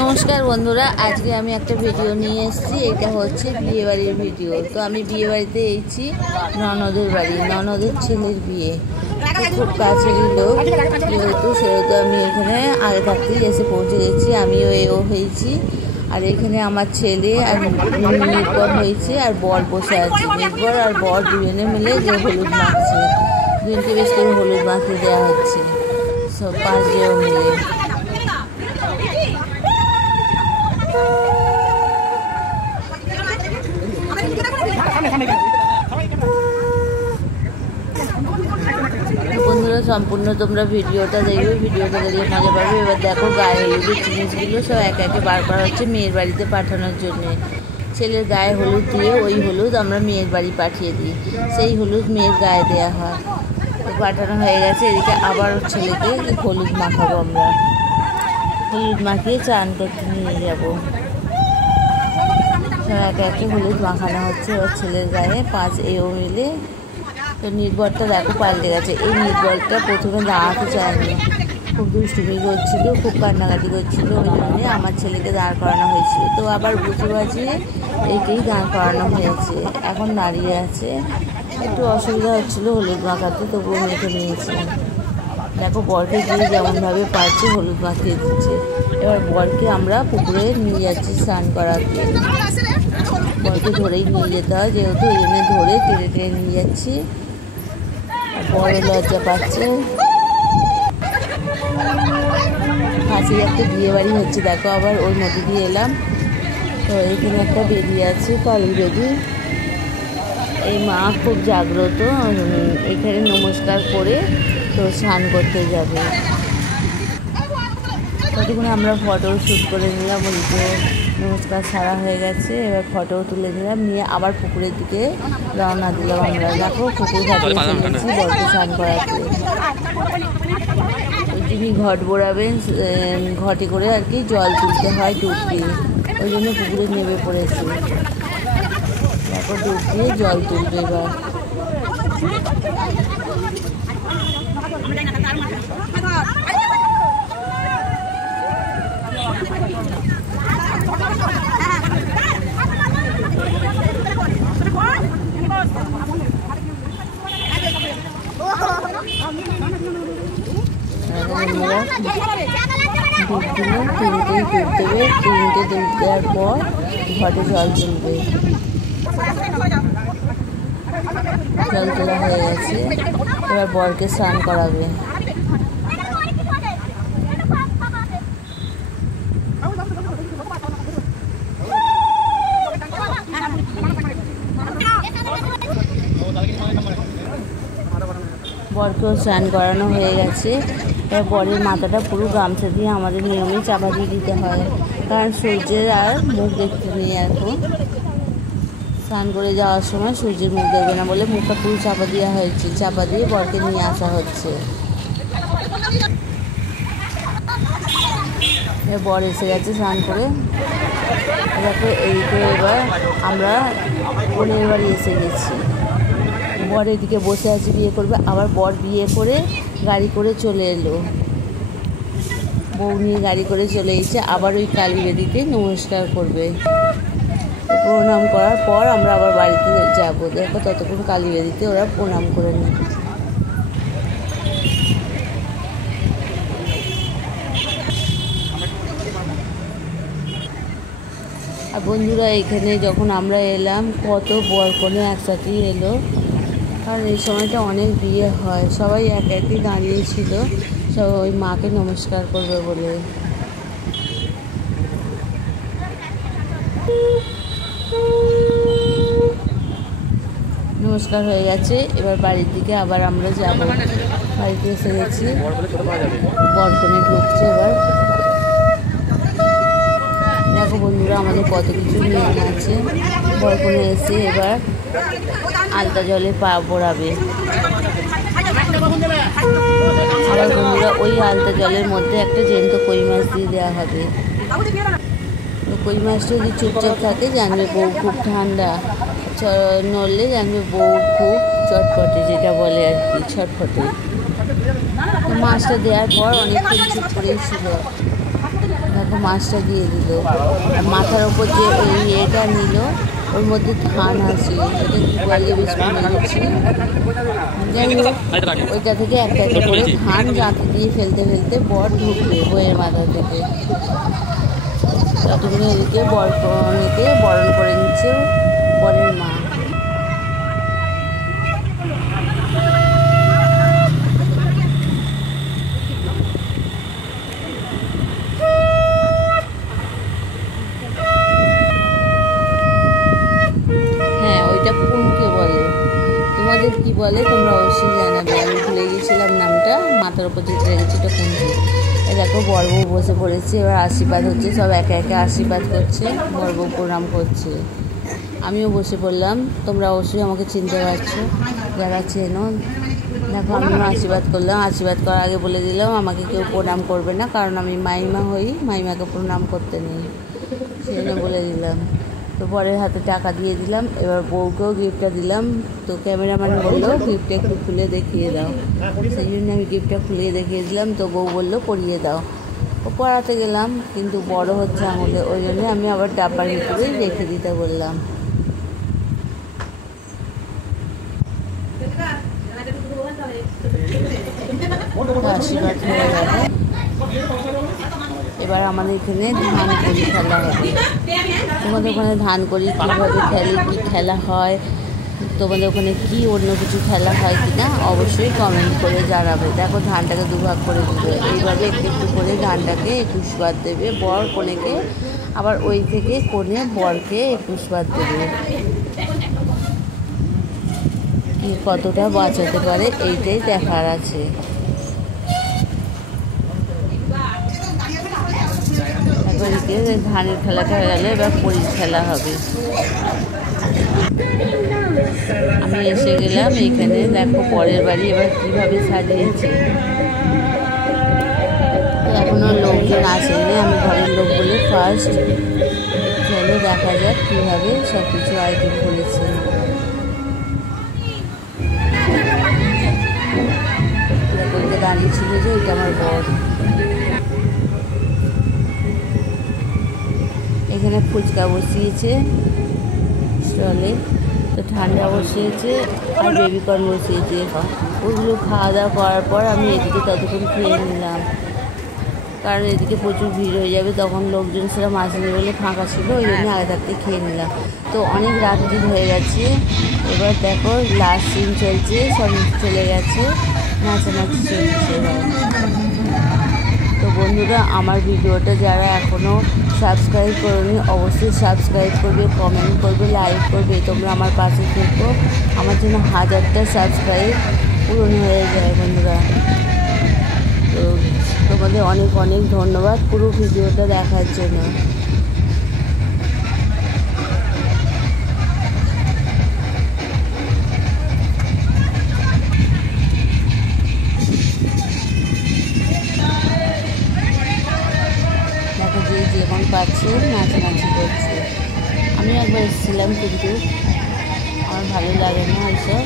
নমস্কার বন্ধুরা, আজকে আমি একটা ভিডিও নিয়ে এসেছি। এটা হচ্ছে বিয়েবাড়ির ভিডিও। তো আমি বিয়ে বাড়িতে এসেছি, ননদের বাড়ি, ননদের ছেলের বিয়ে। খুব কাছেরই লোক, সেহেতু আমি এখানে আগে থাকতেই এসে পৌঁছে গেছি। আমিও এও হয়েছি, আর এখানে আমার ছেলে আর নির্ভর হয়েছে, আর বর বসে আছে। নির্ভর আর বর দুজনে মিলে যে হলুদ মাখছে, দুজনকে বেশ করে হলুদ মাখিয়ে দেওয়া হচ্ছে, সব পাঁচজন মিলে। বন্ধুরা, সম্পূর্ণ তোমরা ভিডিওটা দেখবে, ভিডিওটা দেখলে মজা পাবে। এবার দেখো, গায়ে হলুদের জিনিসগুলো সব একে একে বার করা হচ্ছে মেয়ের বাড়িতে পাঠানোর জন্যে। ছেলের গায়ে হলুদ দিয়ে ওই হলুদ আমরা মেয়ের বাড়ি পাঠিয়ে দিই, সেই হলুদ মেয়ের গায়ে দেওয়া হয়। তো পাঠানো হয়ে গেছে, এদিকে আবার ছেলেকে হলুদ মাখাবো আমরা। হলুদ মাখিয়ে চান করতে নিয়ে যাবো। একে একে হলুদ মাখানো হচ্ছে ওর ছেলের গায়ে, পাঁচ এও মিলে। তো নির্ভরটা দেখো পাল্টে গেছে। এই নির্ভরটা প্রথমে দাঁড়াতে চায়নি, খুব দুষ্টুমি করছিল, খুব কান্নাকাটি করছিল। ওই জন্যে আমার ছেলেকে দাঁড় করানো হয়েছিল। তো আবার বুঝে বাজিয়ে এইকেই দাঁড় করানো হয়েছে। এখন দাঁড়িয়ে আছে, একটু অসুবিধা হচ্ছিলো হলুদ মাখাতে, তবুও মেখে নিয়েছে। দেখো, বরকে দিয়ে যেমনভাবে পারছে হলুদ মাখিয়ে দিচ্ছে। এবার বরকে আমরা পুকুরে নিয়ে যাচ্ছি স্নান করাতে। বরকে ধরেই নিয়ে যেতে হয়, যেহেতু ওই জন্য ধরে টেনে টেনে নিয়ে যাচ্ছি। বড় লজ্জা পাচ্ছে। কাছে একটা বিয়ে বাড়ি হচ্ছে, দেখো আবার ওর মধ্যে দিয়ে এলাম। তো এখানে একটা বেদি আছে, কালী বেদি। এই মা খুব জাগ্রত, এখানে নমস্কার করে তো স্নান করতে যাবে। ততক্ষণে আমরা ফটো শ্যুট করে নিলাম। ওইদিকে নমস্কার সারা হয়ে গেছে, এবার ফটো তুলে নিলাম, নিয়ে আবার পুকুরের দিকে রওনা দিলাম আমরা। দেখো, পুকুর ঘাটে এসে গেছি বরকে স্নান করাতে। যিনি ঘট বোড়াবেন, ঘটে করে আর কি জল তুলতে হয় ডুব দিয়ে, ওই জন্য পুকুরে নেমে পড়েছে। তারপর ডুব দিয়ে জল তুলবে। এবার ডুব দিলে তিনটেই ডুব দেবে, তিনটে ডুব দেওয়ার পর ঘটে জল তুলবে। জল তোলা হয়ে গেছে, এবার বরকে স্নান করাবে। বরকেও স্নান করানো হয়ে গেছে। এবার বরের মাথাটা পুরো গামছা দিয়ে আমাদের নিয়মে চাপা দিয়ে দিতে হয়, কারণ সূর্যের আর মুখ দেখতে নেই। এখন স্নান করে যাওয়ার সময় সূর্যের মুখ দেখবে না বলে মুখটা পুরো চাপা দেওয়া হয়েছে। চাপা দিয়ে বরকে নিয়ে আসা হচ্ছে। বর এসে গেছে স্নান করে। দেখো, এইদিকে এবার আমরা বোনের বাড়ি এসে গেছি। বর এদিকে বসে আছে, বিয়ে করবে। আবার বর বিয়ে করে গাড়ি করে চলে এলো, বউ নিয়ে গাড়ি করে চলে এসেছে। আবার ওই কালী বেদিতে নমস্কার করবে। প্রণাম করার পর আমরা আবার বাড়িতে যাবো। দেখো, ততক্ষণ কালী বেদিতে ওরা প্রণাম করে নেয়। আর বন্ধুরা, এখানে যখন আমরা এলাম, কত বর কনে একসাথেই এলো, কারণ এই সময়টা অনেক বিয়ে হয়। সবাই এক একই দাঁড়িয়েছিল, সব ওই মাকে নমস্কার করবে বলে। নমস্কার হয়ে গেছে, এবার বাড়ির দিকে আবার আমরা যাব। বাড়িতে এসে গেছি, বরকনে ঢুকছে। এবার দেখো বন্ধুরা, আমাদের কত কিছু নিয়ম আছে। বরকনে এসে এবার আলতা জলে পা বোড়াবে। আবার বন্ধুরা, ওই আলতা জলের মধ্যে একটা জ্যান্ত কই মাছ দিয়ে দেওয়া হবে। কই মাছটা যদি চুপচাপ থাকে, জানবে বউ খুব ঠান্ডা। নড়লে জানবে বউ খুব চটপটে, যেটা বলে আর কি, ছটফটে। মাছটা দেওয়ার পর অনেকক্ষণ চুপ করেই ছিল। দেখো মাছটা দিয়ে দিল। আর মাথার ওপর যে ওই ইয়েটা নিল, ওর মধ্যে ধান আছে, এটা কি বলে বেশ ভুলে গেছি। যাই হোক, ওইটা থেকে একটা একটা করে ধান জাঁতে দিয়ে ফেলতে ফেলতে বর ঢুকবে বইয়ের মাথা থেকে। ততক্ষণে এদিকে বরকে বরণ করে নিচ্ছে বরের মা। তোমাদের কি বলে তোমরা অবশ্যই জানাবে, আমি ভুলে গেছিলাম নামটা, মাথার উপর যেতে রেখেছি এটা কুমকি। দেখো বর বউ বসে পড়েছে, এবার আশীর্বাদ হচ্ছে, সব একে একে আশীর্বাদ করছে, বর বউ প্রণাম করছে। আমিও বসে পড়লাম, তোমরা অবশ্যই আমাকে চিনতে পারছো যারা চেনো। দেখো আমিও আশীর্বাদ করলাম, আশীর্বাদ করার আগে বলে দিলাম আমাকে কেউ প্রণাম করবে না, কারণ আমি মাইমা হই, মাইমাকে প্রণাম করতে নেই, সেই জন্য বলে দিলাম। তো বরের হাতে টাকা দিয়ে দিলাম, এবার বউকেও গিফটটা দিলাম। তো ক্যামেরাম্যান বললো গিফটটা একটু খুলে দেখিয়ে দাও, সেই জন্য আমি গিফটটা খুলে দেখিয়ে দিলাম। তো বউ বললো পরিয়ে দাও, ও পরাতে গেলাম, কিন্তু বড় হচ্ছে আঙুলে, ওই জন্য আমি আবার ডাব্বার ভিতরেই রেখে দিতে বললাম। আশীর্বাদ হয়ে গেল। এবার আমাদের এখানে ধান করি খেলা হবে। তোমাদের ওখানে ধান করি কীভাবে খেলে, কী খেলা হয়, তোমাদের ওখানে কি অন্য কিছু খেলা হয় কি না অবশ্যই কমেন্ট করে জানাবে। দেখো ধানটাকে দুভাগ করে দিল, এইভাবে একটু একটু করে ধানটাকে 21 বার দেবে বর কনেকে, আবার ওই থেকে কনে বরকে 21 বার দেবে। কি কতটা বাঁচাতে পারে এইটাই দেখার আছে। এদিকে ধানের খেলাটা হয়ে গেলে এবার পরীর খেলা হবে। আমি এসে গেলাম এইখানে, দেখো পরের বাড়ি এবার কীভাবে সাজিয়েছে। এখনও লোকজন আসেনি, আমি ঘরের লোক বলে ফার্স্ট। চলো দেখা যাক কীভাবে সব কিছু আইটেম করেছে। দাঁড়িয়ে ছিল যে এটা আমার বর। এখানে ফুচকা বসিয়েছে স্টলে, তো ঠান্ডা বসিয়েছে আর বেবিকর্ন বসিয়েছে। ওগুলো খাওয়া দাওয়া করার পর আমি এদিকে ততক্ষণ খেয়ে নিলাম, কারণ এদিকে প্রচুর ভিড় হয়ে যাবে, তখন লোকজন সেরকম আসেনি বলে ফাঁকা ছিল, ওই জন্য আগে থাকতে খেয়ে নিলাম। তো অনেক রাত্রি হয়ে গেছে, এবার দেখো লাস্ট সিন চলছে, সব চলে গেছে, নাচানাচি চলছে। তো বন্ধুরা আমার ভিডিওটা যারা এখনও সাবস্ক্রাইব করোনি অবশ্যই সাবস্ক্রাইব করবে, কমেন্ট করবে, লাইক করবে, তোমরা আমার পাশে থেকো, আমার জন্য 1000টা সাবস্ক্রাইব পূরণ হয়ে যায় বন্ধুরা। তো তোমাদের অনেক অনেক ধন্যবাদ পুরো ভিডিওটা দেখার জন্য। যেমন পাচ্ছে নাচানাচি করছে। আমি একবার এসেছিলাম কিন্তু আমার ভালো লাগে না এইসব।